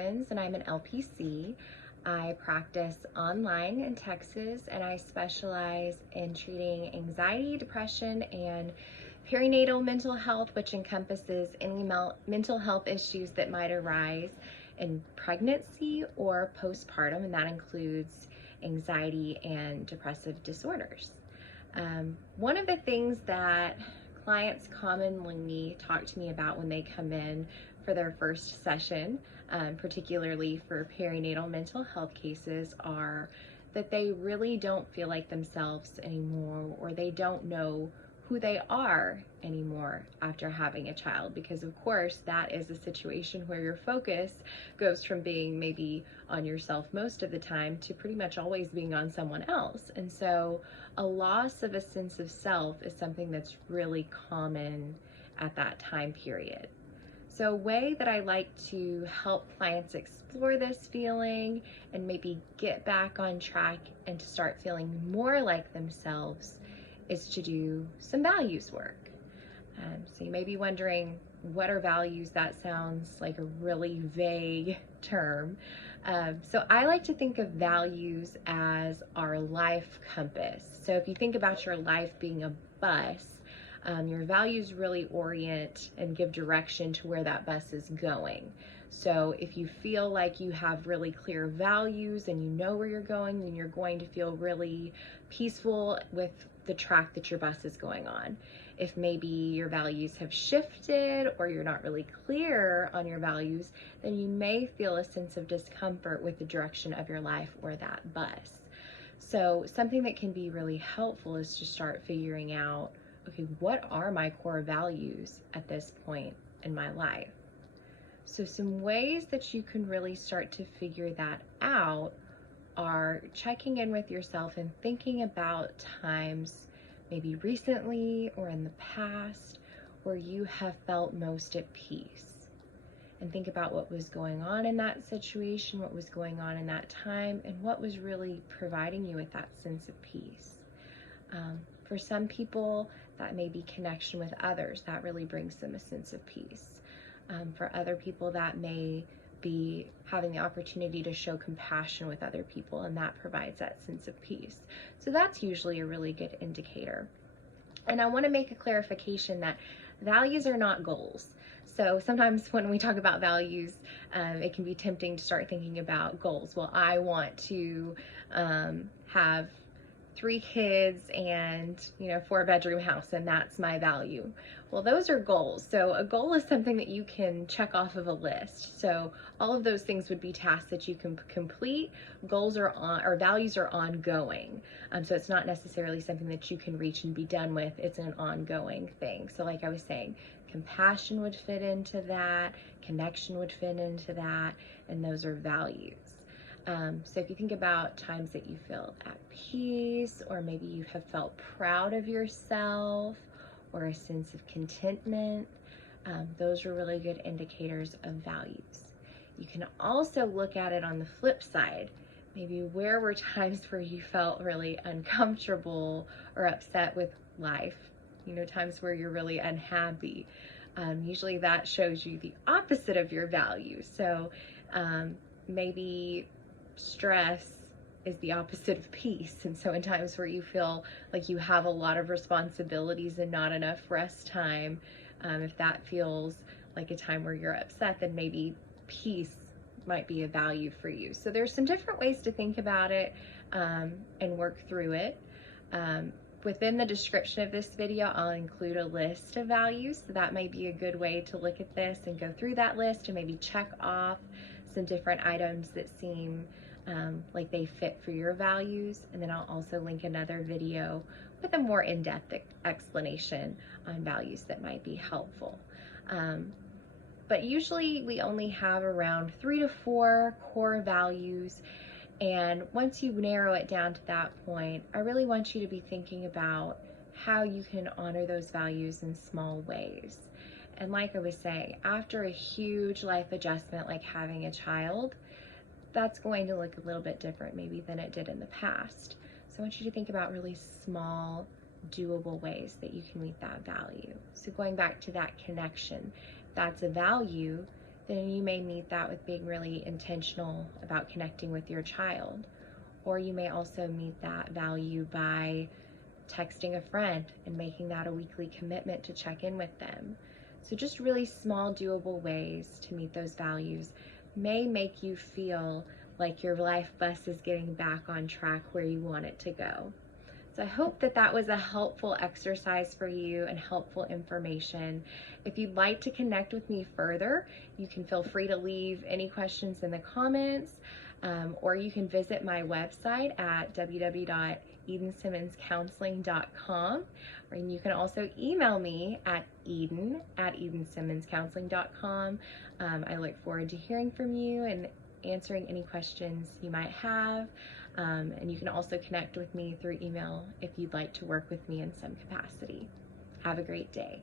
Simmons and I'm an LPC. I practice online in Texas and I specialize in treating anxiety, depression, and perinatal mental health, which encompasses any mental health issues that might arise in pregnancy or postpartum, and that includes anxiety and depressive disorders. One of the things that clients commonly talk to me about when they come in for their first session, particularly for perinatal mental health cases, are that they really don't feel like themselves anymore, or they don't know who they are anymore after having a child, because of course that is a situation where your focus goes from being maybe on yourself most of the time to pretty much always being on someone else. And so a loss of a sense of self is something that's really common at that time period. So a way that I like to help clients explore this feeling and maybe get back on track and to start feeling more like themselves is to do some values work. So you may be wondering, what are values? That sounds like a really vague term. So I like to think of values as our life compass. So if you think about your life being a bus, your values really orient and give direction to where that bus is going. So if you feel like you have really clear values and you know where you're going, then you're going to feel really peaceful with the track that your bus is going on. If maybe your values have shifted or you're not really clear on your values, then you may feel a sense of discomfort with the direction of your life or that bus. So something that can be really helpful is to start figuring out, okay, what are my core values at this point in my life? So some ways that you can really start to figure that out are checking in with yourself and thinking about times, maybe recently or in the past, where you have felt most at peace. And think about what was going on in that situation, what was going on in that time, and what was really providing you with that sense of peace. For some people, that may be connection with others. That really brings them a sense of peace. For other people, that may be having the opportunity to show compassion with other people, and that provides that sense of peace. So that's usually a really good indicator. And I want to make a clarification that values are not goals. So sometimes when we talk about values, it can be tempting to start thinking about goals. Well, I want to have 3 kids and 4-bedroom house, and that's my value. Well, those are goals. So a goal is something that you can check off of a list. So all of those things would be tasks that you can complete. Goals are or values are ongoing. So it's not necessarily something that you can reach and be done with. It's an ongoing thing. So like I was saying, compassion would fit into that, connection would fit into that, and those are values. So if you think about times that you feel at peace, or maybe you have felt proud of yourself, or a sense of contentment, those are really good indicators of values. You can also look at it on the flip side. Maybe where were times where you felt really uncomfortable or upset with life? Times where you're really unhappy. Usually that shows you the opposite of your values. So maybe stress is the opposite of peace. And so in times where you feel like you have a lot of responsibilities and not enough rest time, if that feels like a time where you're upset, then maybe peace might be a value for you. So there's some different ways to think about it and work through it. Within the description of this video, I'll include a list of values. So that may be a good way to look at this and go through that list and maybe check off some different items that seem like they fit for your values. And then I'll also link another video with a more in-depth explanation on values that might be helpful. But usually we only have around 3 to 4 core values. And once you narrow it down to that point, I really want you to be thinking about how you can honor those values in small ways. And like I was saying, after a huge life adjustment like having a child, that's going to look a little bit different maybe than it did in the past. So I want you to think about really small, doable ways that you can meet that value. So going back to that connection, that's a value, then you may meet that with being really intentional about connecting with your child. Or you may also meet that value by texting a friend and making that a weekly commitment to check in with them. So just really small, doable ways to meet those values may make you feel like your life bus is getting back on track where you want it to go. So I hope that that was a helpful exercise for you and helpful information. If you'd like to connect with me further, you can feel free to leave any questions in the comments, or you can visit my website at www.edensimmonscounseling.com, and you can also email me at eden@edensimmonscounseling.com. I look forward to hearing from you and answering any questions you might have. And you can also connect with me through email if you'd like to work with me in some capacity. Have a great day.